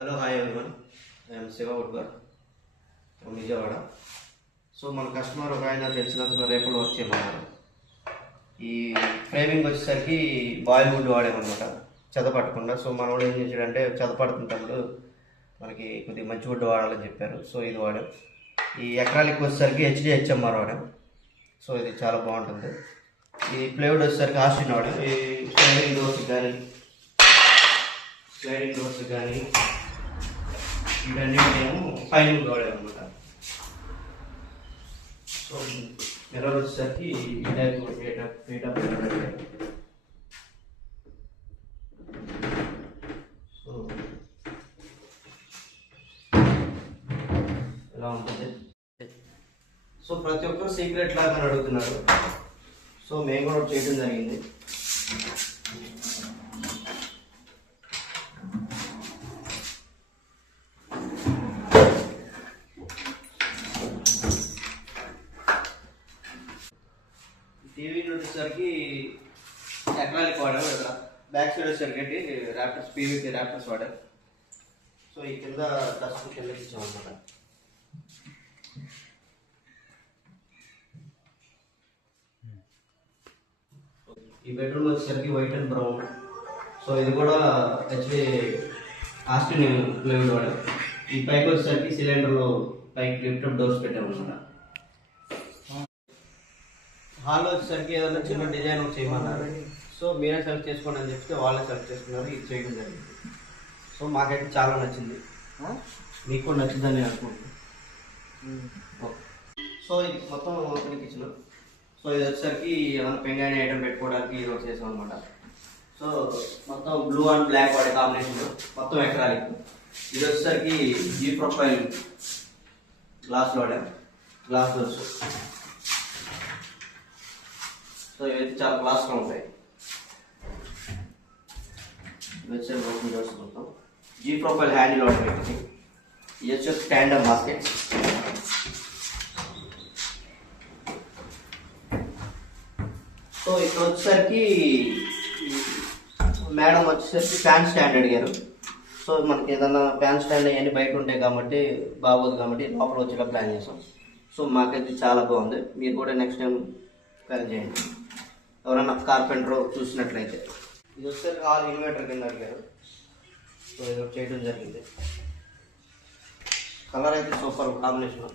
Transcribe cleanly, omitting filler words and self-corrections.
Hello hi everyone, I'm Shiva woodwork from Vijayawada. So మన customer ఒక ఆయన తెలిసినందుకు రేపటి వర్క్ చేయమన్నారు. ఈ ఫ్రేమింగ్ వచ్చేసరికి బాయిల్ వుడ్ వాడామన్నమాట, చెదపట్టకుండా. సో మనోడు ఏం చేసాడంటే చెదపడుతున్నప్పుడు మనకి కొద్దిగా మంచి వుడ్ వాడాలని చెప్పారు. సో ఇది వాడాం. ఈ ఎకరాలిక్ వచ్చేసరికి HDHMR వాడాం. సో ఇది చాలా బాగుంటుంది. ఈ ప్లేవుడ్ వచ్చేసరికి ఆస్టిన్ వాడాం. ఈ స్లైడింగ్ డోర్స్ కానీ ఇవన్నీ మేము పైన వాడామన్నమాట. సో మిర్రర్ వచ్చేసరికి ఈ టైప్ ఫీటప్ సో ఎలా ఉంటుంది. సో ప్రతి ఒక్కరు సీక్రెట్ లాగా అడుగుతున్నారు. సో మేము కూడా చేయడం జరిగింది. టీవీ వచ్చేసరికి ఎకరాలిక్ వాడాం. ఇక్కడ బ్యాక్ సైడ్ వచ్చేసరికి ర్యాప్టర్స్ PVC ర్యాప్టర్స్ వాడాం. సో ఈ కింద డస్ట్ కిందకి ఇచ్చామన్నమాట. ఈ బెడ్రూమ్ వచ్చేసరికి వైట్ అండ్ బ్రౌన్. సో ఇది కూడా HV ఆస్టిన్ ప్లేవుడ్ వాడాం. ఈ పైకి వచ్చేసరికి సిలిండర్లో పైకి లిఫ్టప్ డోర్స్ పెట్టామన్నమాట. హాల్లో వచ్చేసరికి ఏదైనా చిన్న డిజైన్ చేయమన్నారు. సో మీరే సెలెక్ట్ చేసుకోండి అని చెప్తే వాళ్ళే సెలెక్ట్ చేసుకున్నారు. ఇది చేయడం జరిగింది. సో మాకైతే చాలా నచ్చింది, మీకు కూడా నచ్చిందని నేను అనుకుంటున్నాను. సో ఇది మొత్తం ఓపెన్ కిచెన్. సో ఇది వచ్చేసరికి ఏదైనా పెంగాని ఐటమ్ పెట్టుకోవడానికి ఇది ఒకటి చేసాం అనమాట. సో మొత్తం బ్లూ అండ్ బ్లాక్ వాడే కాంబినేషన్, మొత్తం ఎకరాలిక్. ఇది వచ్చేసరికి G ప్రొఫైల్ గ్లాస్ వాడాం, గ్లాస్ డోర్స్. సో ఇవైతే చాలా క్లాస్గా ఉంటాయి. వెబ్సైట్ ఓపెన్ డోర్స్ మొత్తం G ప్రొఫైల్ హ్యాండిల్ వాటర్ పెట్టింది. ఇది వచ్చేసి స్టాండర్డ్ బాస్కెట్. సో ఇక్కడ వచ్చేసరికి మేడం వచ్చేసరికి ఫ్యాన్ స్టాండ్ అడిగారు. సో మనకి ఏదన్నా ఫ్యాన్ స్టాండ్ అవన్నీ బయట ఉంటాయి కాబట్టి బాగోదు, కాబట్టి లోపల వచ్చేలా ప్లాన్ చేసాం. సో మాకైతే చాలా బాగుంది. మీరు కూడా నెక్స్ట్ టైం ప్లాన్ చేయండి ఎవరన్నా కార్పెంటర్ చూసినట్లయితే. ఇది వచ్చేసరికి ఆల్ ఇన్వర్టర్ కింద అడిగారు. సో ఇది చేయడం జరిగింది. కలర్ అయితే సూపర్ కాంబినేషన్.